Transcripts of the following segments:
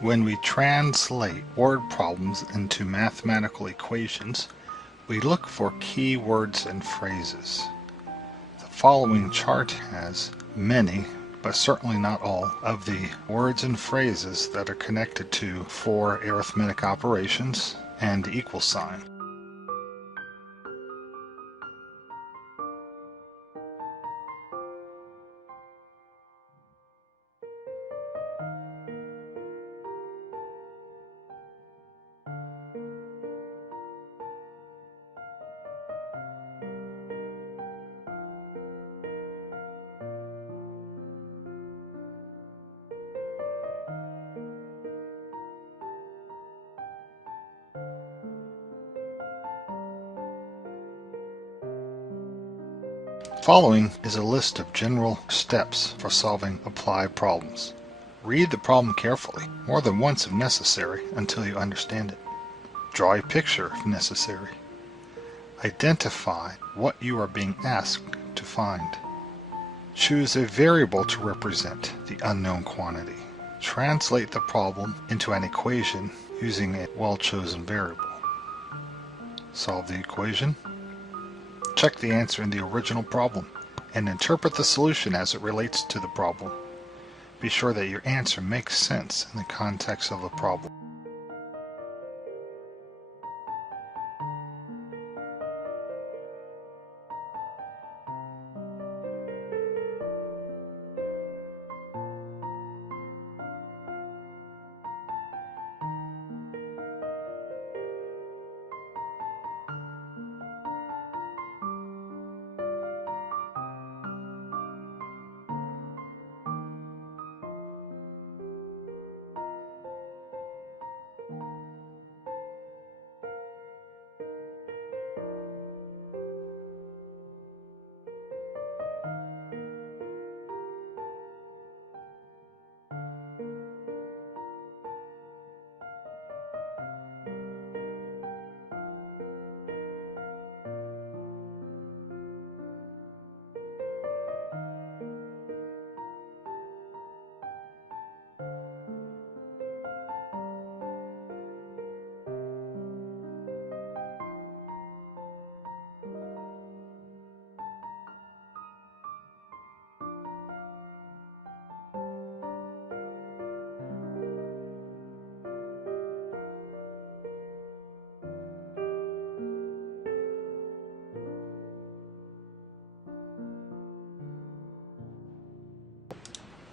When we translate word problems into mathematical equations, we look for key words and phrases. The following chart has many, but certainly not all, of the words and phrases that are connected to four arithmetic operations and the equal sign. Following is a list of general steps for solving applied problems. Read the problem carefully, more than once if necessary, until you understand it. Draw a picture if necessary. Identify what you are being asked to find. Choose a variable to represent the unknown quantity. Translate the problem into an equation using a well-chosen variable. Solve the equation. Check the answer in the original problem and interpret the solution as it relates to the problem. Be sure that your answer makes sense in the context of the problem.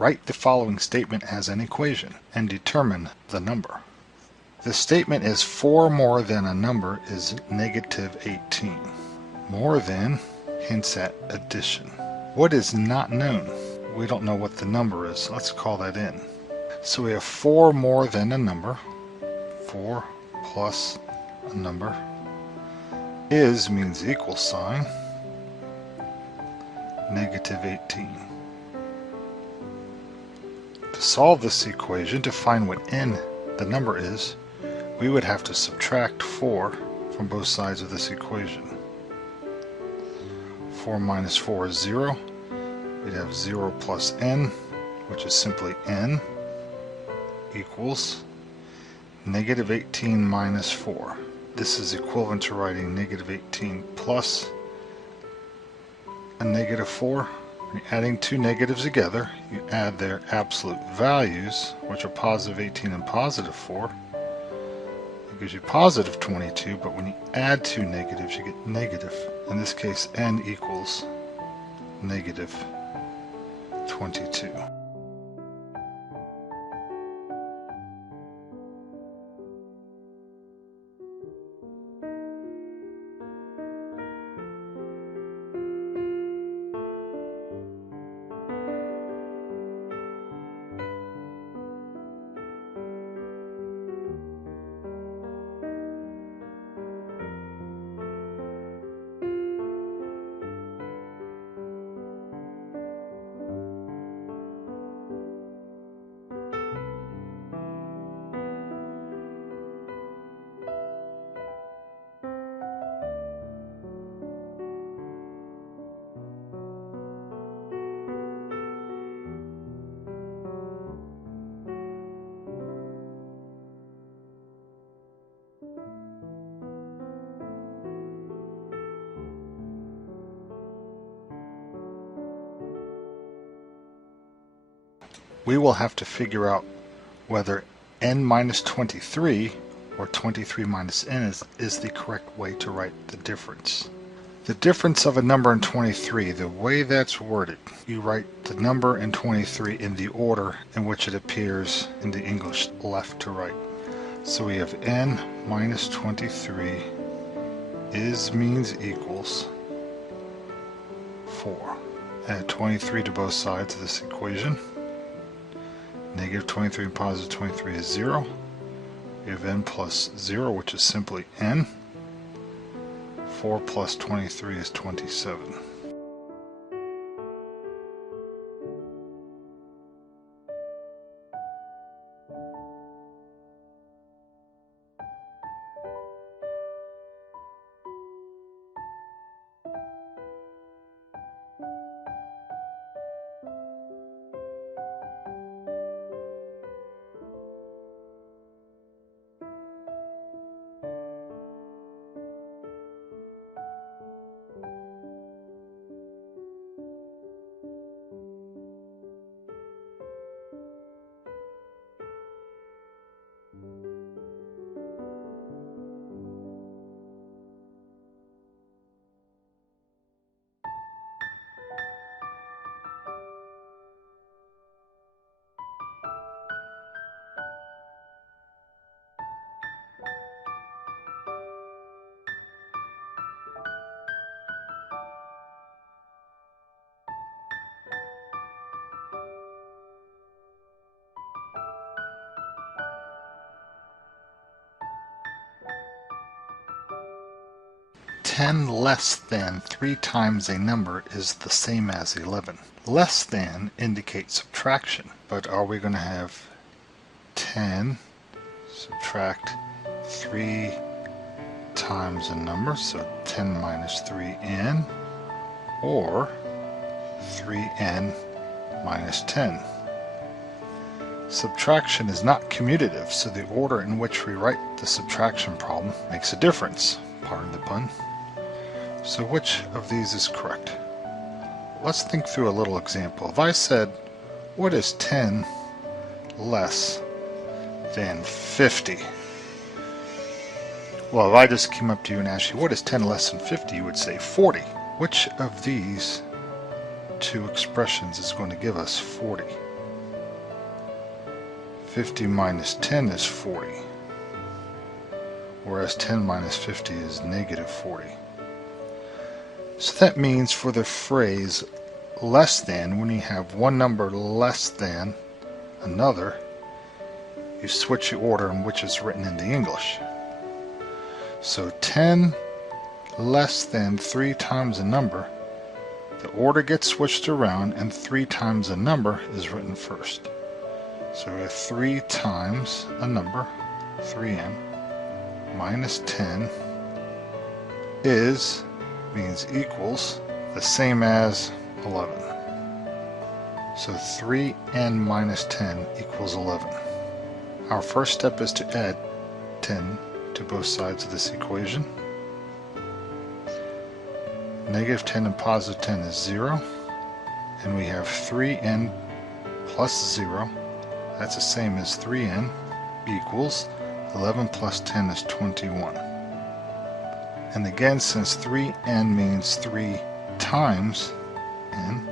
Write the following statement as an equation and determine the number. The statement is 4 more than a number is negative 18. More than hints at addition. What is not known? We don't know what the number is. Let's call that in. So we have 4 more than a number. 4 plus a number. Is means equal sign. Negative 18. To solve this equation, to find what n the number is, we would have to subtract 4 from both sides of this equation. 4 minus 4 is 0. We'd have 0 plus n, which is simply n, equals negative 18 minus 4. This is equivalent to writing negative 18 plus a negative 4. When you're adding two negatives together, you add their absolute values, which are positive 18 and positive 4. It gives you positive 22, but when you add two negatives, you get negative. In this case, n equals negative 22. we will have to figure out whether n minus 23 or 23 minus n is the correct way to write the difference. The difference of a number and 23, the way that's worded, you write the number and 23 in the order in which it appears in the English, left to right. So we have n minus 23 means equals 4. Add 23 to both sides of this equation. Negative 23 and positive 23 is 0. We have n plus 0, which is simply n. 4 plus 23 is 27. Ten less than 3 times a number is the same as 11. Less than indicates subtraction, but are we going to have 10 subtract 3 times a number, so 10 minus 3n, or 3n minus 10? Subtraction is not commutative, so the order in which we write the subtraction problem makes a difference. Pardon the pun. So which of these is correct? Let's think through a little example. If I said, what is 10 less than 50? Well, if I just came up to you and asked you, what is 10 less than 50? You would say 40. Which of these two expressions is going to give us 40? 50 minus 10 is 40, whereas 10 minus 50 is negative 40. So that means for the phrase less than, when you have one number less than another, you switch the order in which it's written in the English. So 10 less than 3 times a number, the order gets switched around and 3 times a number is written first. So we have 3 times a number, 3n, minus 10 means equals the same as 11. So 3n minus 10 equals 11. Our first step is to add 10 to both sides of this equation. Negative 10 and positive 10 is 0. And we have 3n plus 0. That's the same as 3n equals 11 plus 10 is 21. And again, since 3n means 3 times n,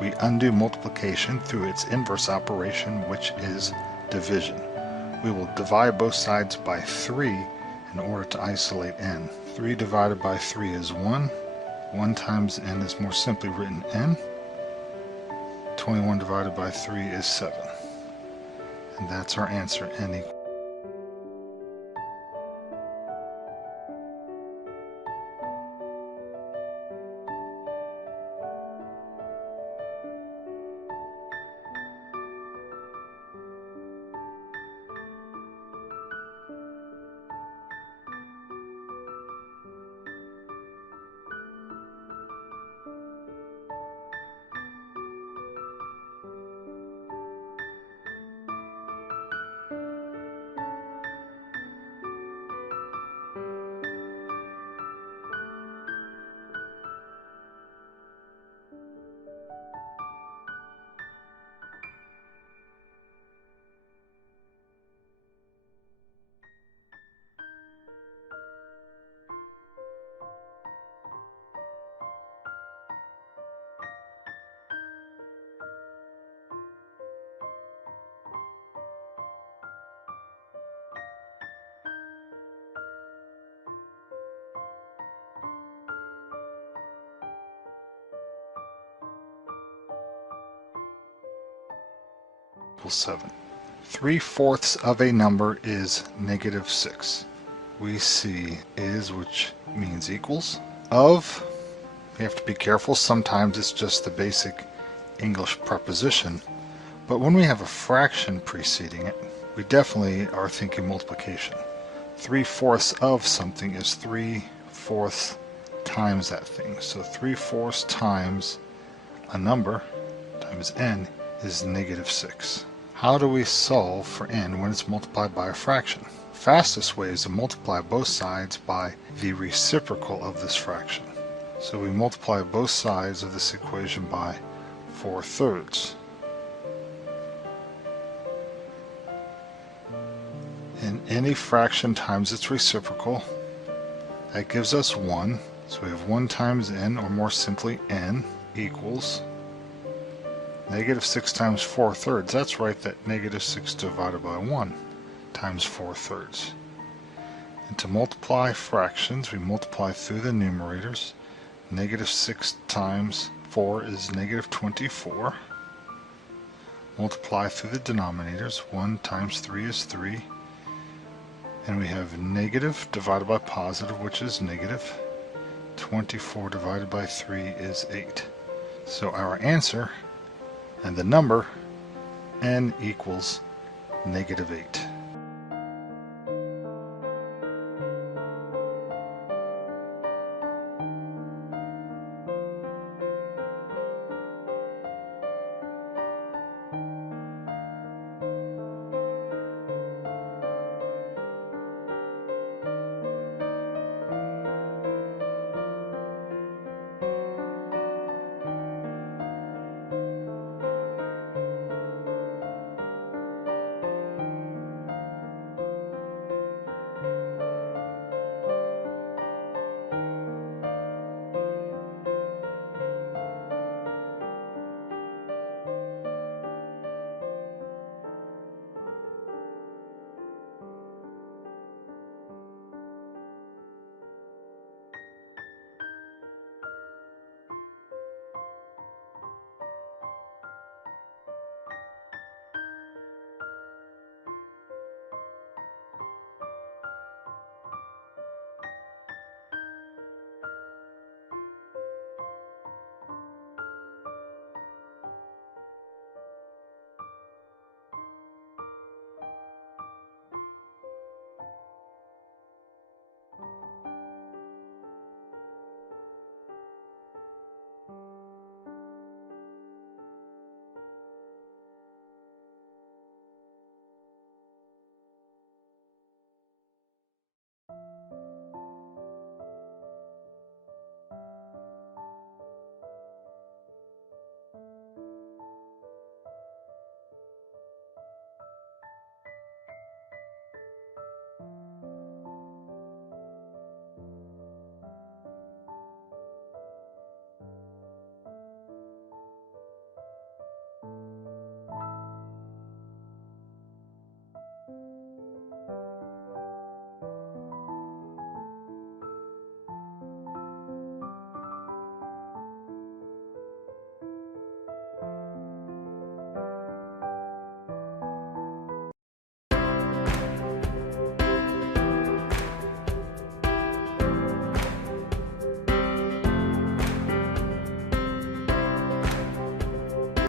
we undo multiplication through its inverse operation, which is division. We will divide both sides by 3 in order to isolate n. 3 divided by 3 is 1. 1 times n is more simply written n. 21 divided by 3 is 7. And that's our answer, n equals. equals 7. 3/4 of a number is -6. We see is, which means equals. Of, we have to be careful. Sometimes it's just the basic English preposition. But when we have a fraction preceding it, we definitely are thinking multiplication. 3/4 of something is 3/4 times that thing. So 3/4 times a number times n is -6. How do we solve for n when it's multiplied by a fraction? Fastest way is to multiply both sides by the reciprocal of this fraction. So we multiply both sides of this equation by 4/3. And any fraction times its reciprocal, that gives us 1. So we have 1 times n, or more simply n, equals -6 times 4/3. That's right, that -6 divided by 1 times 4/3. And to multiply fractions, we multiply through the numerators. -6 times 4 is -24. Multiply through the denominators. 1 times 3 is 3. And we have negative divided by positive, which is negative. 24 divided by 3 is 8. So our answer and the number n equals -8.